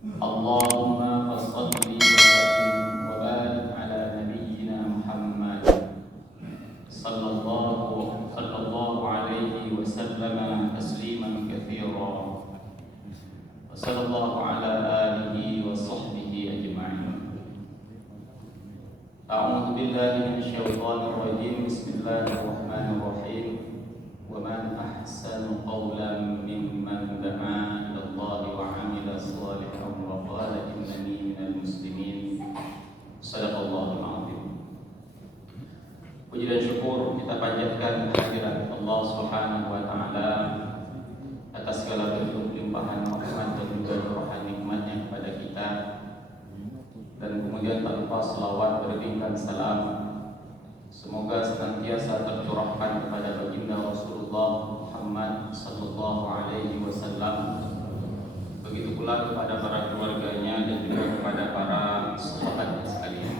اللهم فصل وسلم وبارك على نبينا محمد صلى الله عليه وسلم تسليما كثيرا وصلى الله على آله وصحبه أجمعين. أعوذ بالله من الشيطان الرجيم. بسم الله الرحمن الرحيم. ومن أحسن قولا ممن دعا إلى الله وعمل صالحا وقال إنني من المسلمين. صدق الله العظيم. Puji dan syukur kita panjatkan kehadirat Allah Subhanahu wa taala atas segala bentuk limpahan rahmat dan juga curahan nikmatnya kepada kita, dan kemudian tanpa selawat beriringkan salam semoga senantiasa tercurahkan kepada baginda Rasulullah Muhammad sallallahu alaihi wasallam, begitu pula kepada para keluarganya dan juga kepada para sahabatnya sekalian.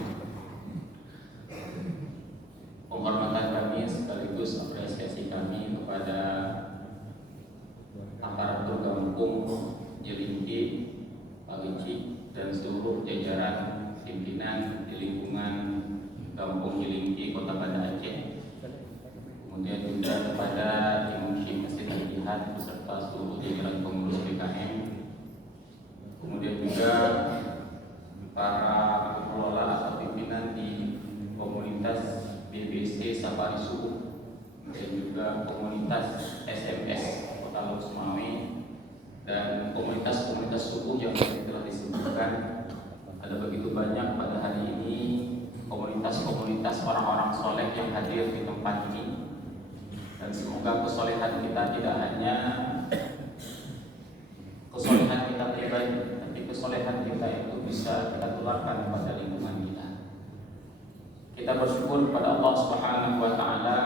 Penghormatan kami sekaligus apresiasi kami kepada aparatur kampung Jelingki, Pak Wicik, dan seluruh jajaran pimpinan di lingkungan Kampung Jelingki, Kota Banda Aceh. Kemudian juga kepada Imam Syekh Masjid Al-Jihad beserta seluruh jajaran pengurus BKM. Kemudian juga para pengelola atau pimpinan di komunitas BBC Safari Suku dan juga komunitas SMS Kota Lok Sumawe dan komunitas-komunitas suku yang telah disebutkan. Ada begitu banyak pada hari ini komunitas-komunitas orang-orang soleh yang hadir di tempat ini, dan semoga kesolehan kita tidak hanya kesolehan kita pribadi, tapi kesolehan kita itu bisa kita tularkan kepada lingkungan kita. Kita bersyukur kepada Allah Subhanahu wa taala.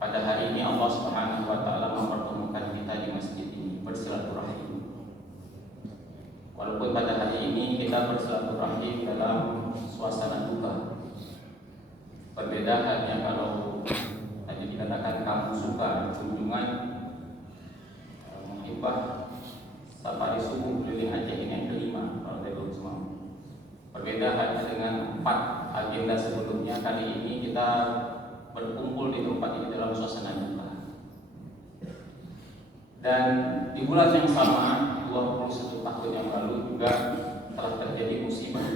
Pada hari ini Allah Subhanahu wa taala mempertemukan kita di masjid ini bersilaturahim. Walaupun pada hari ini kita bersilaturahim dalam suasana duka. Berbeda halnya kalau tadi dikatakan kamu suka kunjungan menghibah safari subuh keliling Aceh ini yang kelima kalau dari semua. Berbeda halnya dengan 4 agenda sebelumnya, kali ini kita berkumpul di tempat ini dalam suasana duka. Dan di bulan yang sama 21 tahun yang lalu juga telah terjadi musibah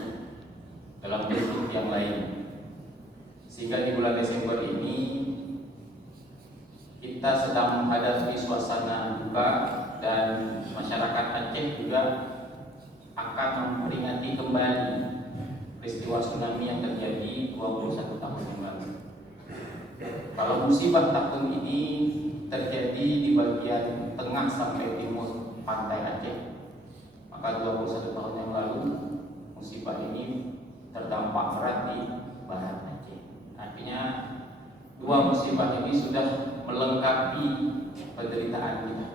dalam bentuk yang lain, sehingga di bulan Desember ini kita sedang menghadapi suasana duka, dan masyarakat Aceh juga akan memperingati kembali peristiwa tsunami yang terjadi 21 tahun yang lalu. Kalau musibah tahun ini terjadi di bagian tengah sampai timur pantai Aceh, maka 21 tahun yang lalu musibah ini terdampak berat di barat Aceh. Artinya dua musibah ini sudah melengkapi penderitaan kita,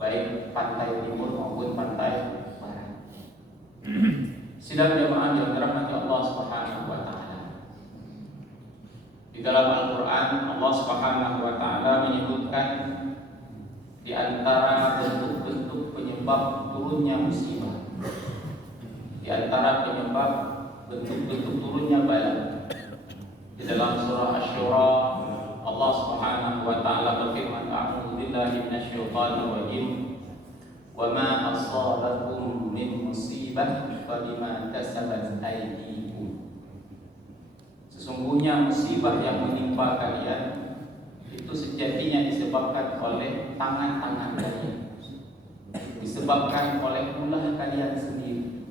baik pantai timur maupun pantai barat. Sidang jamaah yang dirahmati Allah Subhanahu wa taala. Di dalam Al-Qur'an Allah Subhanahu wa taala menyebutkan di antara bentuk-bentuk penyebab turunnya musibah, di antara penyebab bentuk-bentuk turunnya bala. Di dalam surah Asy-Syura Allah Subhanahu wa taala berfirman, a'udzu billahi minasyaitonir rajim. Wa ma asabakum min musibah fabima kasabat aydikum. Sesungguhnya musibah yang menimpa kalian itu sejatinya disebabkan oleh tangan-tangan kalian, disebabkan oleh ulah kalian sendiri.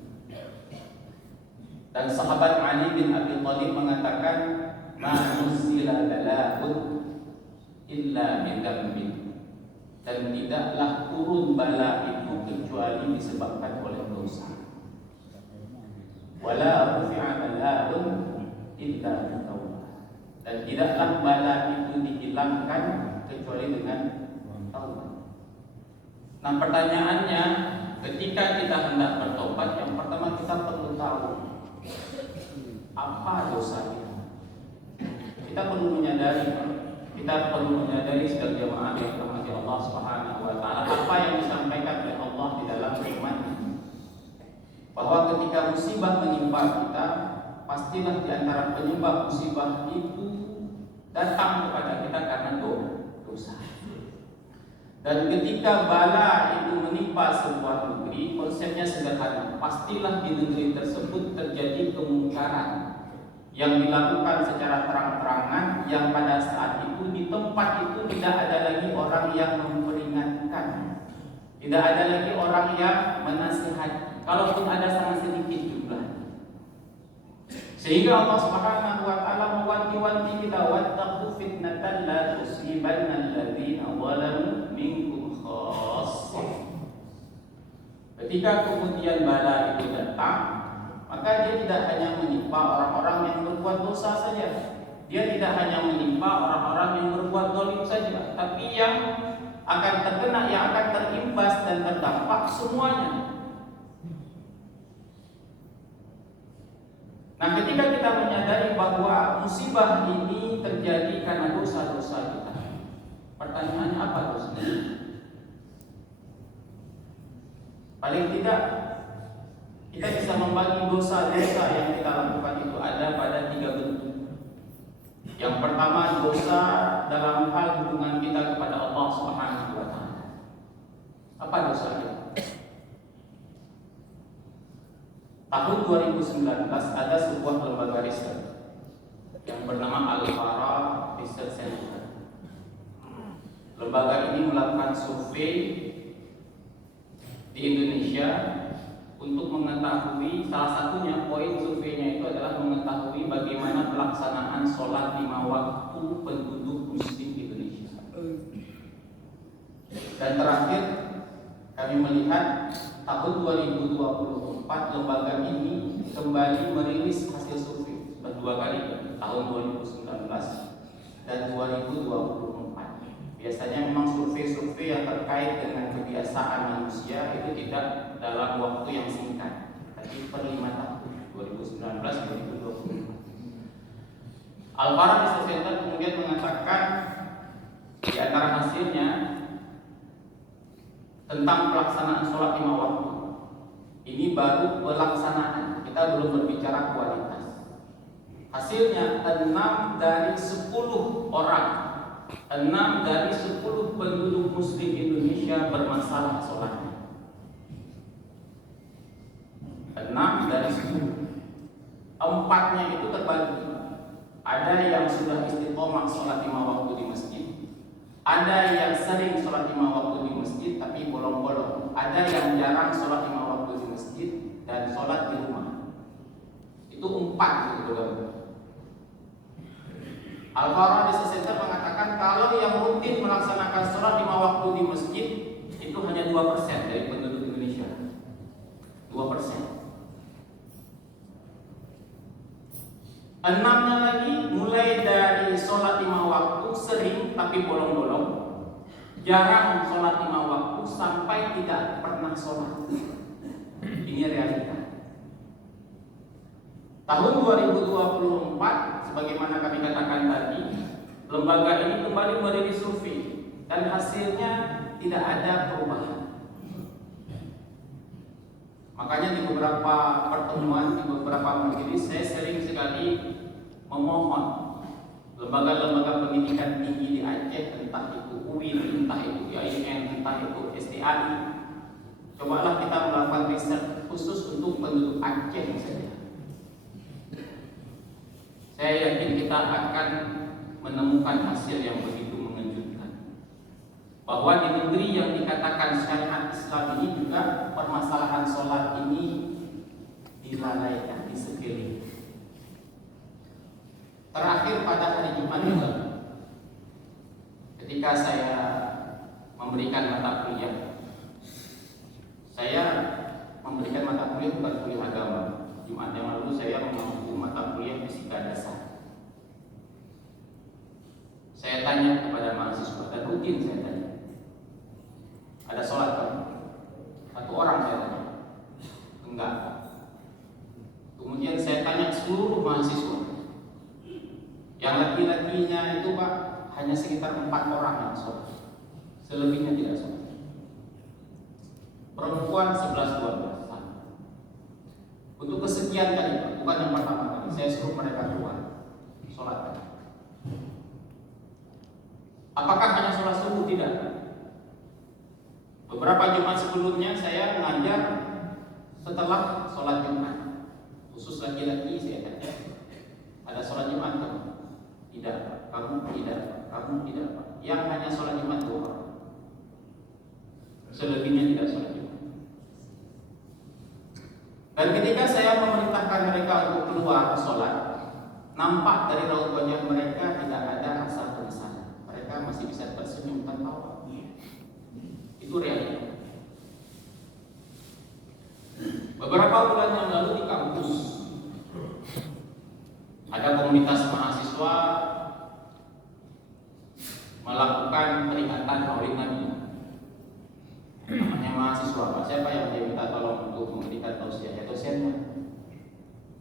Dan sahabat Ali bin Abi Thalib mengatakan, ma nuzila bala'un illa bidambin. Dan tidaklah turun bala itu kecuali disebabkan oleh dosa. Wala rufi'a bala'un illa bitawbah. Dan tidaklah bala itu dihilangkan kecuali dengan taubat. Nah, pertanyaannya, ketika kita hendak bertobat, yang pertama kita perlu tahu apa dosa kita. Kita perlu menyadari sebagai jemaah yang dirahmati Allah Subhanahu wa taala apa yang disampaikan oleh Allah di dalam firman ketika musibah menimpa kita, pastilah di antara penyebab musibah itu datang kepada kita karena dosa. Dan ketika bala itu menimpa sebuah negeri, konsepnya sederhana. Pastilah di negeri tersebut terjadi kemungkaran yang dilakukan secara terang-terangan, yang pada saat itu di tempat itu tidak ada lagi orang yang memperingatkan, tidak ada lagi orang yang menasihati, kalaupun ada sangat sedikit jumlah. Sehingga Allah Subhanahu wa taala mewanti-wanti kita, wattaqu fitnatan la tusibanna alladziina zalamu minkum khassah. Ketika kemudian bala itu datang, maka dia tidak hanya menimpa orang-orang yang berbuat dosa saja, dia tidak hanya menimpa orang-orang yang berbuat zalim saja, tapi yang akan terkena, yang akan terimbas dan terdampak semuanya. Nah, ketika kita menyadari bahwa musibah ini terjadi karena dosa-dosa kita, pertanyaannya apa dosanya? Paling tidak kita bisa membagi dosa-dosa yang kita lakukan itu ada pada 3 bentuk. Yang pertama, dosa dalam hal hubungan kita kepada Allah Subhanahu wa taala. Apa dosanya? Tahun 2019 ada sebuah lembaga riset yang bernama Al-Fara Research Center. Lembaga ini melakukan survei di Indonesia untuk mengetahui, salah satunya poin surveinya itu adalah mengetahui bagaimana pelaksanaan sholat 5 waktu penduduk muslim di Indonesia. Dan terakhir kami melihat tahun 2024 lembaga ini kembali merilis hasil survei. Sudah 2 kali, tahun 2019 dan 2024. Biasanya memang survei-survei yang terkait dengan kebiasaan manusia itu tidak dalam waktu yang singkat, tapi per 5 tahun, 2019-2024. Al-Fara Research Center kemudian mengatakan di antara hasilnya tentang pelaksanaan sholat 5 waktu. Ini baru pelaksanaan, kita belum berbicara kualitas. Hasilnya 6 dari 10 orang, 6 dari 10 penduduk muslim Indonesia bermasalah sholatnya. 6 dari 10. 4-nya itu terbagi. Ada yang sudah istiqomah sholat 5 waktu di masjid, ada yang sering sholat 5 waktu di masjid tapi bolong-bolong, ada yang jarang sholat 5 waktu di masjid dan sholat di rumah. Itu 4 gitu kan. Al-Fara Research Center mengatakan kalau yang rutin melaksanakan sholat 5 waktu di masjid itu hanya 2% dari penduduk Indonesia. 2%. 6-nya lagi mulai dari sholat 5 waktu sering tapi bolong-bolong, jarang sholat 5 waktu sampai tidak pernah sholat. Ini realita. Tahun 2024, sebagaimana kami katakan tadi, lembaga ini kembali merilis survei dan hasilnya tidak ada perubahan. Makanya di beberapa pertemuan, di beberapa majelis, saya sering sekali memohon lembaga-lembaga pendidikan tinggi di Aceh, entah itu UIN, entah itu IAIN, entah itu STAI, cobalah kita melakukan riset khusus untuk penduduk Aceh saja. Saya yakin kita akan menemukan hasil yang begitu mengejutkan, bahwa di negeri yang dikatakan syariat Islam ini juga permasalahan sholat ini dilalaikan, disepelekan. Terakhir pada hari Jumat itu, ketika saya memberikan mata kuliah, saya memberikan mata kuliah bukan kuliah agama. Jumat yang lalu saya mengambil mata kuliah fisika dasar. Saya tanya kepada mahasiswa, dan rutin saya tanya, ada sholat kan? 1 orang saya tanya, enggak. Kemudian saya tanya seluruh mahasiswa, yang laki-lakinya itu Pak hanya sekitar 4 orang yang sholat, selebihnya tidak sholat. Perempuan 11-12. Untuk kesekian kali Pak, bukan yang pertama kali. Saya suruh mereka keluar sholat. Apakah hanya sholat subuh? Tidak. Beberapa Jumat sebelumnya saya mengajar setelah sholat Jumat. Khusus laki-laki saya tanya, ada sholat Jumat kamu? Tidak, kamu tidak, kamu tidak. Yang hanya sholat Jumat 2 orang. Selebihnya tidak sholat Jumat. Dan ketika saya memerintahkan mereka untuk keluar sholat, nampak dari raut wajah mereka tidak ada rasa penyesalan. Mereka masih bisa tersenyum tertawa. Itu realita. Beberapa bulan yang lalu di kampus ada komunitas mahasiswa melakukan peringatan Maulid Nabi. Namanya mahasiswa, Pak. Siapa yang dia minta tolong untuk memberikan tausiah? Ya dosennya.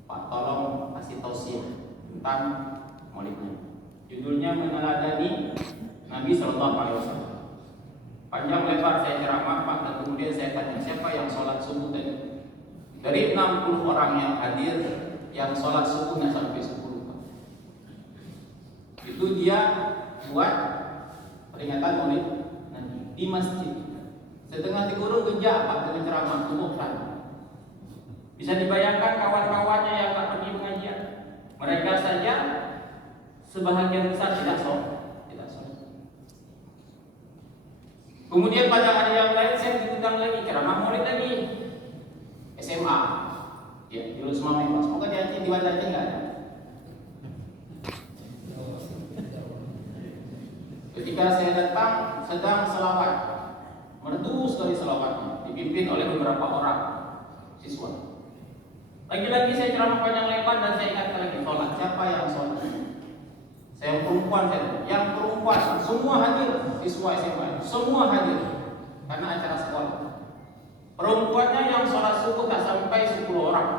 Pak, tolong kasih tausiah tentang Maulid Nabi. Judulnya meneladani Nabi Sallallahu Alaihi Wasallam. Panjang lebar saya ceramah, Pak, dan kemudian saya tanya siapa yang sholat subuh tadi? Dari 60 orang yang hadir, yang sholat subuhnya sampai 10, Pak. Itu dia buat peringatan Maulid Nabi di masjid. Setengah dikurung kerja Pak dengan ceramah tumbuhan. Bisa dibayangkan kawan-kawannya yang tak pergi pengajian. Mereka saja sebahagian besar tidak sholat. Kemudian pada hari yang lain saya diundang lagi ceramah Maulid lagi SMA. Ya, di Lusma Memang. Semoga di Aceh, di Banda Aceh nggak ada. Ketika saya datang sedang selawat, merdu sekali selawatnya, dipimpin oleh beberapa orang siswa. Lagi-lagi saya ceramah panjang lebar dan saya ingatkan lagi sholat. Siapa yang sholat? Saya perempuan, yang perempuan semua hadir, siswa SMA semua hadir karena acara sekolah. Perempuannya yang sholat subuh tak sampai 10 orang,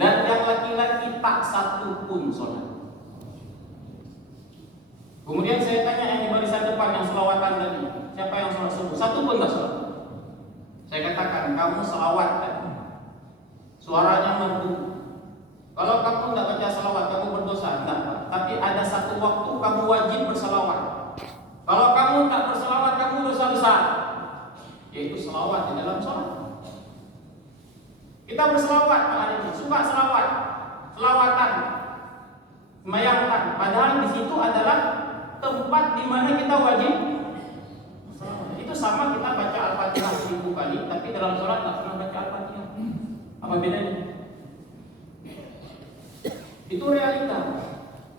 dan yang laki-laki tak satu pun sholat. Kemudian saya tanya yang di barisan depan yang selawatan tadi, siapa yang sholat subuh? Satu pun tak sholat. Saya katakan, kamu selawat tadi, suaranya merdu. Kalau kamu tidak baca salawat, kamu berdosa. Tidak, tapi ada satu waktu kamu wajib bersalawat. Kalau kamu tak bersalawat, kamu dosa besar, yaitu salawat di dalam sholat. Kita bersalawat hari ini, suka salawat, selawatan, semayangkan. Padahal di situ adalah tempat di mana kita wajib bersalawat. Itu sama kita baca Al-Fatihah 1000 kali, tapi dalam sholat tak pernah baca Al-Fatihah. Apa bedanya? Itu realita.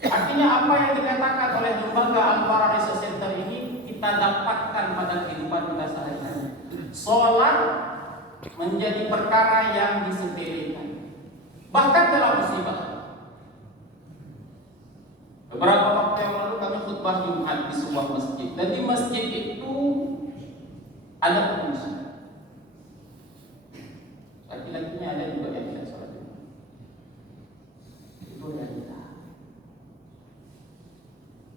Artinya apa yang dikatakan oleh lembaga Al-Farah Research Center ini kita dapatkan pada kehidupan kita sehari-hari. Sholat menjadi perkara yang disepelekan, bahkan dalam musibah. Beberapa waktu yang lalu kami khutbah Jumat di sebuah masjid, dan di masjid itu ada pengungsi. Laki-lakinya ada juga yang tidak sholat. Itu realita.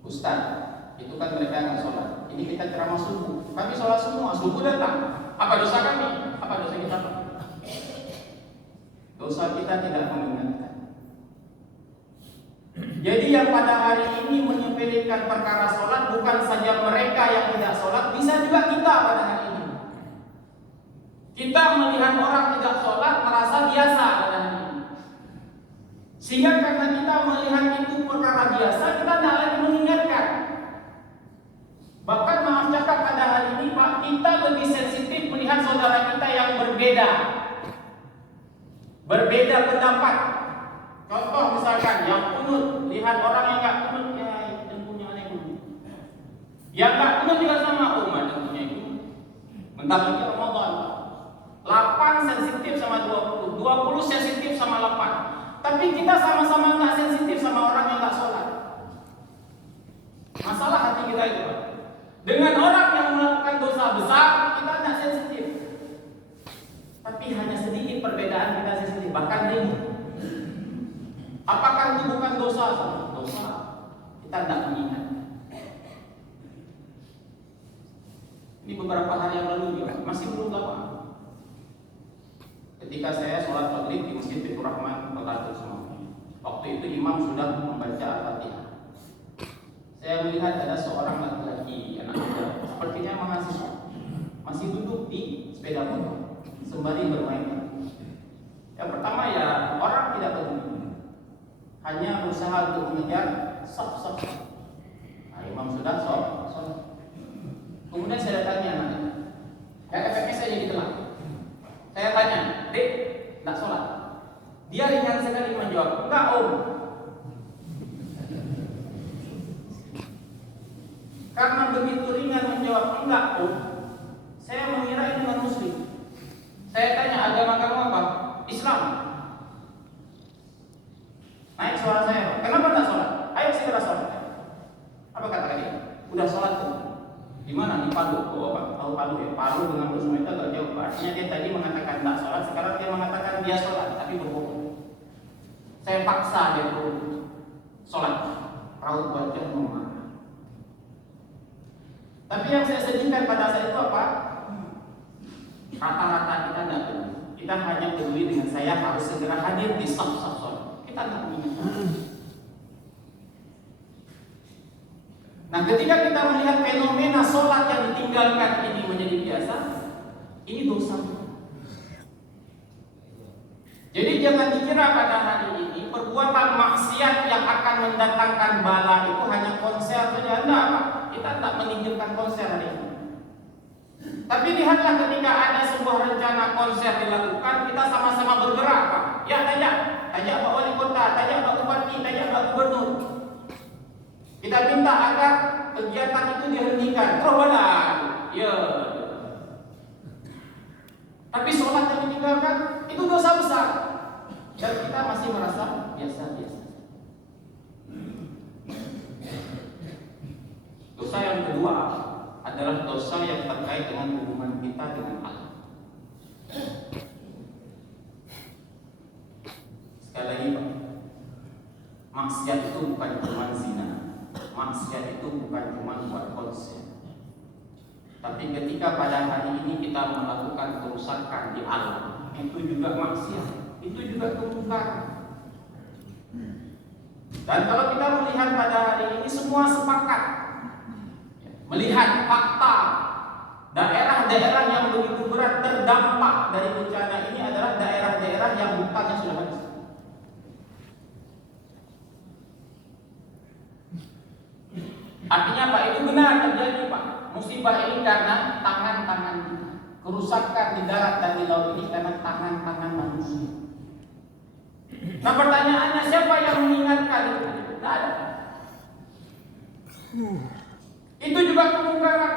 Ustaz, itu kan mereka nggak sholat. Ini kita ceramah subuh, kami sholat semua. Subuh datang. Apa dosa kami? Apa dosa kita? Dosa kita tidak mengingatkan. Jadi yang pada hari ini menyepelekan perkara sholat bukan saja mereka yang tidak sholat, bisa juga kita pada hari ini. Kita melihat orang tidak sholat merasa biasa pada hari ini. Sehingga karena kita melihat itu perkara biasa, kita tidak lagi mengingatkan. Bahkan maaf cakap pada hari ini Pak, kita lebih sensitif melihat saudara kita yang berbeda pendapat. Contoh misalkan yang kunut, lihat orang yang nggak kunut, ya yang punya aneh kunut. Yang nggak kunut juga sama umat yang punya itu. Bentar lagi Ramadan, 8 sensitif sama 20, 20 sensitif sama 8. Tapi kita sama-sama nggak sensitif sama orang yang nggak sholat. Masalah hati kita itu Pak. Dengan orang yang melakukan dosa besar, kita tidak sensitif. Tapi hanya sedikit perbedaan kita sensitif, bahkan ribut. Apakah itu bukan dosa? Dosa. Kita tidak mengingat. Ini beberapa hari yang lalu juga, masih belum lama. Ketika ketika saya sholat maghrib di Masjid Baitur Rahman Kota Semarang. Waktu itu imam sudah membaca Al-Fatihah. Saya melihat ada seorang laki-laki anak muda, sepertinya mahasiswa, masih duduk di sepeda motor sembari bermain. Yang pertama ya orang tidak peduli, hanya berusaha untuk mengejar sop. Nah, imam sudah sop. Kemudian saya tanya anaknya, efeknya saya jadi telat. Saya tanya, Dek, tak sholat? Dia ringan sekali menjawab, enggak om. Karena begitu ringan menjawab enggak om, saya mengira ini non muslim. Saya tanya, agama kamu apa? Islam. Naik suara saya, kenapa enggak sholat? Ayo segera sholat. Apa kata dia? Udah sholat tuh. Di mana? Di Palu. Oh, Pak, tahu Palu ya? Palu dengan Kusuma itu agak jauh. Artinya dia tadi mengatakan tak sholat, sekarang dia mengatakan dia sholat, tapi berbohong. Saya paksa dia untuk sholat. Raut wajah memarah. Tapi yang saya sedihkan pada saat itu apa? Rata-rata kita tidak peduli. Kita hanya peduli dengan saya harus segera hadir di saf sholat. Kita tidak mengingat. Nah, ketika kita melihat fenomena sholat yang ditinggalkan ini menjadi biasa, ini dosa. Jadi jangan dikira pada hari ini perbuatan maksiat yang akan mendatangkan bala itu hanya konser saja. Enggak, Pak. Kita tak menginginkan konser hari ini. Tapi lihatlah ketika ada sebuah rencana konser dilakukan, kita sama-sama bergerak, Pak. Ya, tajak Pak Wali Kota, tajak Pak Bupati, tajak Pak Gubernur. Kita minta agar kegiatan itu dihentikan. Terbadan. Ya. Tapi sholat yang ditinggalkan itu dosa besar. Dan kita masih merasa biasa-biasa. Dosa yang kedua adalah dosa yang terkait dengan hubungan kita dengan Allah. Sekali lagi, Pak, maksiat itu bukan cuma zina. Maksiat itu bukan cuma buat konser. Tapi ketika pada hari ini kita melakukan kerusakan di alam, itu juga maksiat, itu juga kemungkaran. Dan kalau kita melihat pada hari ini semua sepakat melihat fakta daerah-daerah yang begitu berat terdampak dari bencana ini adalah daerah-daerah yang hutannya sudah habis. Artinya Pak, itu benar terjadi Pak. Musibah ini karena tangan-tangan kita. Kerusakan di darat dan di laut ini karena tangan-tangan manusia. Nah, pertanyaannya, siapa yang mengingatkan itu? Tidak ada. Itu juga kemungkaran.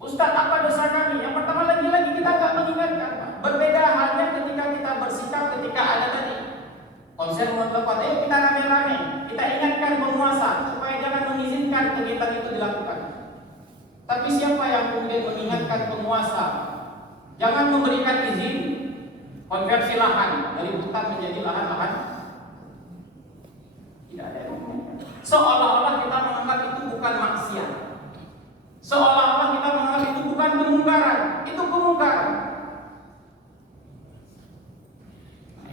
Ustaz, apa dosa kami? Yang pertama lagi-lagi kita tidak mengingatkan Pak. Berbeda halnya ketika kita bersikap ketika ada tadi konser melepas, ayo kita rame-rame, kita ingatkan penguasa supaya jangan mengizinkan kegiatan itu dilakukan. Tapi siapa yang kemudian mengingatkan penguasa jangan memberikan izin konversi lahan dari hutan menjadi lahan-lahan? Tidak ada yang mengingatkan. Seolah-olah kita menganggap itu bukan maksiat. Seolah-olah kita menganggap itu bukan kemungkaran. Itu kemungkaran.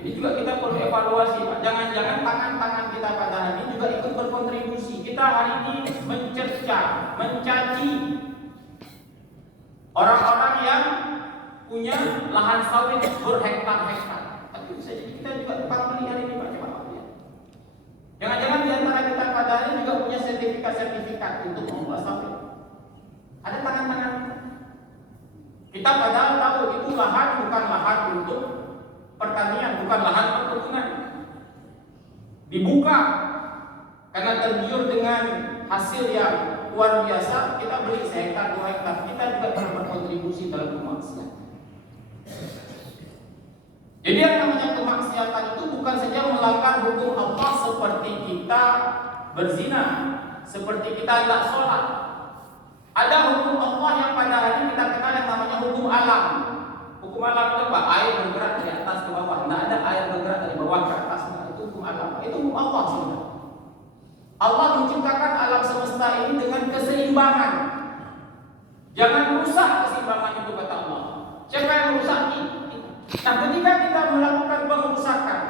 Ini juga kita perlu evaluasi, Pak. Jangan-jangan tangan-tangan kita pada hari ini juga ikut berkontribusi. Kita hari ini mencerca, mencaci orang-orang yang punya lahan sawit berhektar-hektar. Tapi bisa jadi kita juga tukang beli hari ini, Pak. Jangan-jangan di antara kita pada hari ini juga punya sertifikat-sertifikat untuk membuat sawit. Ada tangan-tangan. Kita padahal tahu itu lahan bukan lahan untuk pertanian, bukan lahan perkebunan. Dibuka karena tergiur dengan hasil yang luar biasa, kita beli sehektar 2 hektar. Kita juga pernah berkontribusi dalam kemaksiatan. Jadi yang namanya kemaksiatan itu bukan saja melanggar hukum Allah seperti kita berzina, seperti kita tidak sholat. Ada hukum Allah yang pada hari ini kita kenal yang namanya hukum alam. Hukum alam itu apa? Air bergerak dari atas ke bawah. Tidak ada air bergerak dari bawah ke atas. Nah, itu hukum alam. Itu hukum Allah sebenarnya. Allah menciptakan alam semesta ini dengan keseimbangan. Jangan rusak keseimbangan itu, kata Allah. Siapa yang rusak Nah, ketika kita melakukan pengerusakan,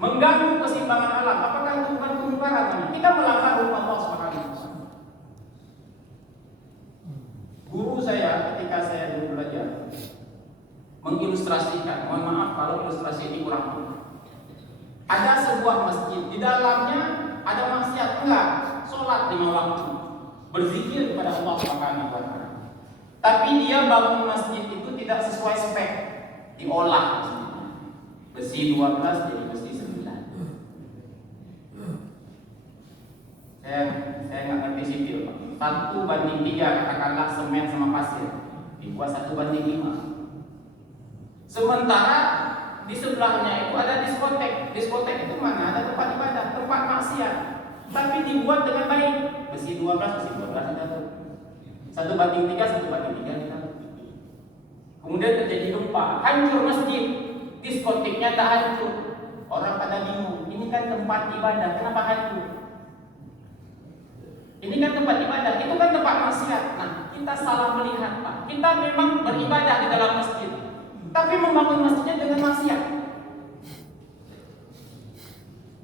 mengganggu keseimbangan alam, apakah itu bukan kemungkaran? Kita melanggar hukum Allah Subhanahu wa taala. Guru saya ketika saya dulu belajar mengilustrasikan, mohon maaf kalau ilustrasi ini kurang tepat. Ada sebuah masjid, di dalamnya ada maksiat, enggak, sholat 5 waktu, berzikir kepada Allah Subhanahu wa taala. Tapi dia bangun masjid itu tidak sesuai spek, diolah masjidnya. Besi 12 jadi besi 9. Saya nggak ngerti sipil, Pak. 1:3 katakanlah semen sama pasir, dibuat 1:5. Sementara di sebelahnya itu ada diskotek. Diskotek itu mana? Ada tempat ibadah, tempat maksiat. Tapi dibuat dengan baik. Besi 12 kita tuh. 1:3, 1:3 kita. Kemudian terjadi gempa, hancur masjid. Diskoteknya tak hancur. Orang pada bingung. Ini kan tempat ibadah, kenapa hancur? Ini kan tempat ibadah, itu kan tempat maksiat. Nah, kita salah melihat, Pak. Kita memang beribadah di dalam masjid, tapi membangun masjidnya dengan maksiat.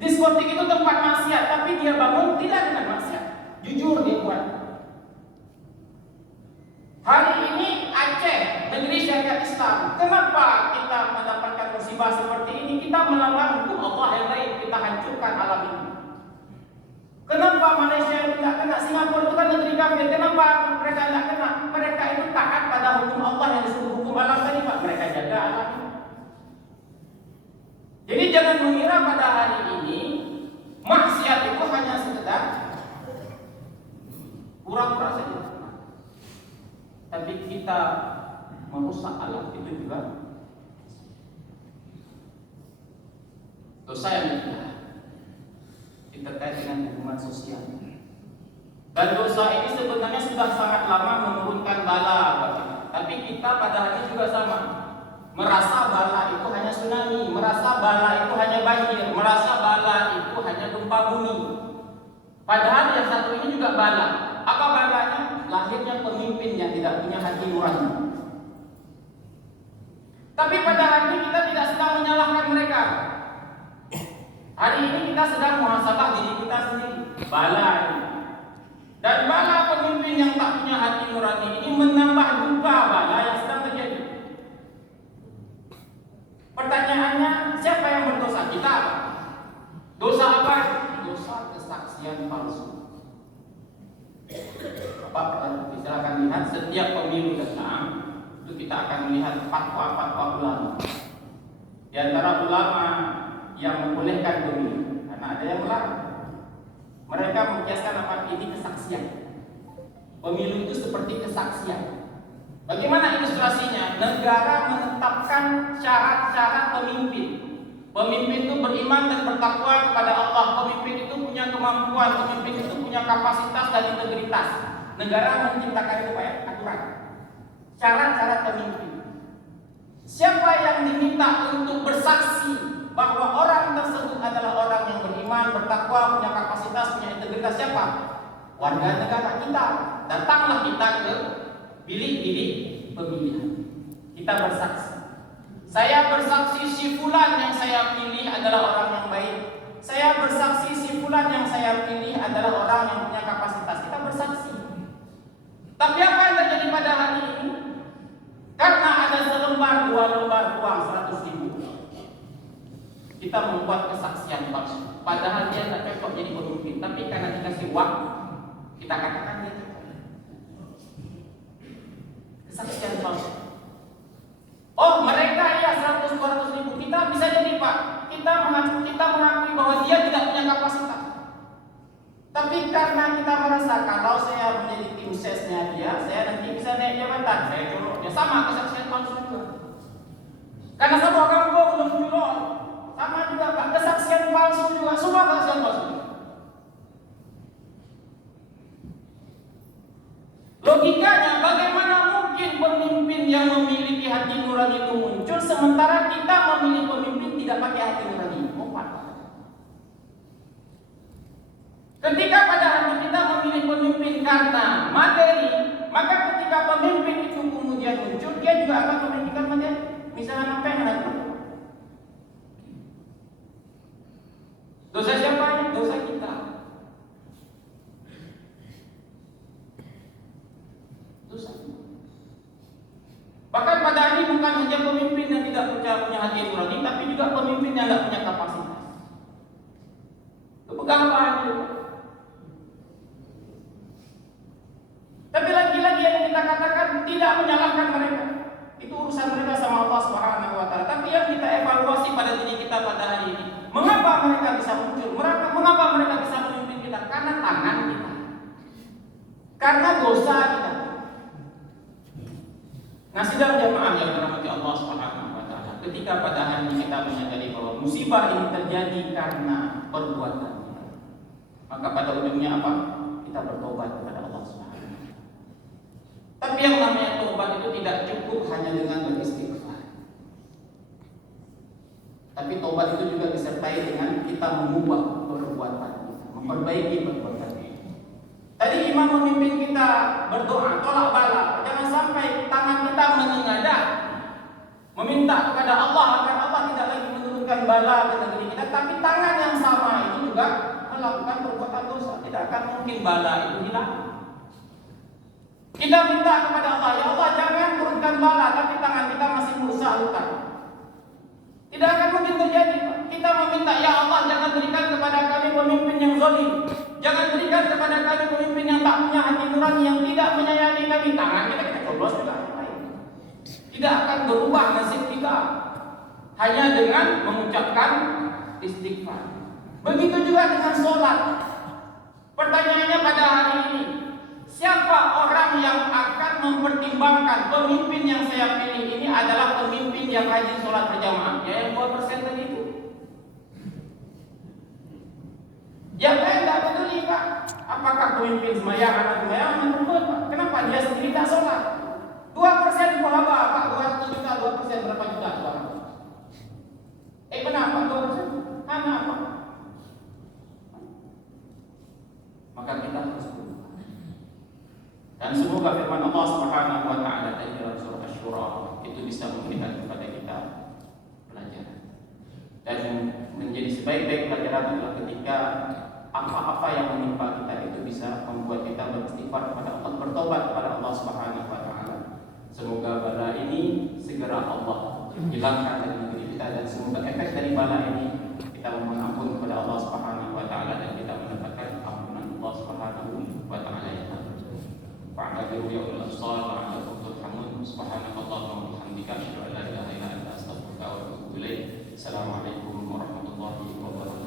Diskotik itu tempat maksiat, tapi dia bangun tidak dengan maksiat. Jujur dia buat. Hari ini Aceh, negeri syariat Islam, kenapa kita mendapatkan musibah seperti ini? Kita melanggar hukum Allah yang baik, kita hancurkan alam ini. Kenapa Malaysia tidak kena? Singapura itu kan negeri kafir. Kenapa mereka tidak kena? Mereka itu taat pada hukum Allah yang disebut hukum alam tadi, Pak. Mereka jaga alam. Jadi jangan mengira pada hari ini maksiat itu hanya sekedar pura-pura saja. Tapi kita merusak alam itu juga dosa yang besar. Terkait dengan hubungan sosial. Dan dosa ini sebenarnya sudah sangat lama menurunkan bala buat kita. Tapi kita pada hari ini juga sama. Merasa bala itu hanya tsunami, merasa bala itu hanya banjir, merasa bala itu hanya gempa bumi. Padahal yang satu ini juga bala. Apa balanya? Lahirnya pemimpin yang tidak punya hati nurani. Tapi pada hari ini kita tidak sedang menyalahkan mereka. Hari ini kita sedang muhasabah diri kita sendiri. Bala ini. Dan bala pemimpin yang tak punya hati nurani ini menambah duka bala yang sedang terjadi. Pertanyaannya, siapa yang berdosa? Kita. Dosa apa? Dosa kesaksian palsu. Bapak silakan lihat setiap pemilu datang itu kita akan melihat fatwa-fatwa ulama. Di antara ulama yang membolehkan pemilu, karena ada yang melarang. Mereka mengiaskan apa? Ini kesaksian. Pemilu itu seperti kesaksian. Bagaimana ilustrasinya? Negara menetapkan syarat-syarat pemimpin. Pemimpin itu beriman dan bertakwa kepada Allah. Pemimpin itu punya kemampuan. Pemimpin itu punya kapasitas dan integritas. Negara menciptakan itu aturan. Syarat-syarat pemimpin. Siapa yang diminta untuk bersaksi bahwa orang tersebut adalah orang yang beriman, bertakwa, punya kapasitas, punya integritas? Siapa? Warga negara kita. Datanglah kita ke bilik-bilik pemilihan. Kita bersaksi. Saya bersaksi si fulan yang saya pilih adalah orang yang baik. Saya bersaksi si fulan yang saya pilih adalah orang yang punya kapasitas. Kita bersaksi. Tapi apa yang terjadi pada hari ini? Karena ada selembar, 2 lembar uang 100.000. Kita membuat kesaksian palsu. Padahal dia tidak cocok jadi pemimpin. Tapi karena dikasih uang, kita katakan dia cocok. Kesaksian palsu. Oh, mereka ya 100-200 ribu. Kita bisa jadi, Pak, kita mengakui bahwa dia tidak punya kapasitas. Tapi karena kita merasa kalau saya menjadi tim sesnya dia, saya nanti bisa naik jabatan, saya colok. Ya sama kesaksian palsu juga. Karena semua kampung belum colok. Sama juga, Pak, kesaksian palsu juga. Semua kesaksian palsu. Logikanya, bagaimana mungkin pemimpin yang memiliki hati nurani itu muncul sementara kita memilih pemimpin tidak pakai hati nurani? Ketika pada hari kita memilih pemimpin karena materi, maka ketika pemimpin itu kemudian muncul, dia juga akan memiliki materi. misalnya apa yang ada? Dosa siapa ini? Dosa kita. Dosa. Bahkan pada ini bukan hanya pemimpin yang tidak punya hati nurani, tapi juga pemimpin yang tidak punya kapasitas. Pegang apa? Tapi lagi-lagi yang kita katakan tidak menyalahkan mereka. Itu urusan mereka sama Allah Subhanahu wa taala. Tapi yang kita evaluasi pada diri kita pada hari ini, mengapa mereka bisa muncul? Mengapa mereka bisa memimpin kita? Karena tangan kita. Karena dosa kita. Nah, sidang jamaah yang dirahmati Allah Subhanahu wa taala, ketika pada hari ini kita menyadari bahwa musibah ini terjadi karena perbuatan kita, maka pada ujungnya apa? Kita bertobat kepada Allah Subhanahu. Tapi yang namanya tobat itu tidak cukup hanya dengan beristighfar. Tapi tobat itu juga disertai dengan kita mengubah perbuatan kita, memperbaiki perbuatan kita. Tadi imam memimpin kita berdoa, tolak bala. Jangan sampai tangan kita menengadah meminta kepada Allah agar Allah tidak lagi menurunkan bala ke negeri kita. Tapi tangan yang sama itu juga melakukan perbuatan dosa. Tidak akan mungkin bala itu hilang. Kita minta kepada Allah, ya Allah jangan turunkan bala, tapi tangan kita masih berusaha hutang. Tidak akan mungkin terjadi. Kita meminta, ya Allah jangan berikan kepada kami pemimpin yang zalim. Jangan berikan kepada kami pemimpin yang tak punya hati nurani, yang tidak menyayangi kami. Tangan kita coblos juga. Tidak akan berubah nasib kita hanya dengan mengucapkan istighfar. Begitu juga dengan sholat. Pertanyaannya pada hari ini, siapa orang yang akan mempertimbangkan pemimpin yang saya pilih ini adalah pemimpin yang rajin sholat berjamaah? Ya yang 2% tadi itu. Ya saya tidak peduli Pak, apakah pemimpin sembahyang atau sembahyang menurut Pak? Kenapa dia sendiri tidak sholat? 2% berapa Pak? 200 juta, 2% berapa juta? Kenapa 2%? Karena apa? Maka kita harus berubah. Dan semoga firman Allah Subhanahu wa taala dalam surah Asy-Syura itu bisa memberikan kepada kita pelajaran. Dan menjadi sebaik-baik pelajaran adalah ketika apa-apa yang menimpa kita itu bisa membuat kita beristighfar kepada Allah, bertobat kepada Allah Subhanahu wa taala. Semoga bala ini segera Allah hilangkan dari negeri kita, dan semoga efek dari bala ini kita memohon ampun kepada Allah Subhanahu wa taala dan kita mendapatkan ampunan Allah Subhanahu wa taala yang fa'tabiru ya ulul absar la'allakum turhamun. Subhanakallahumma wa bihamdika asyhadu an la ilaha illa anta astaghfiruka wa atubu ilaik. Assalamualaikum warahmatullahi wabarakatuh.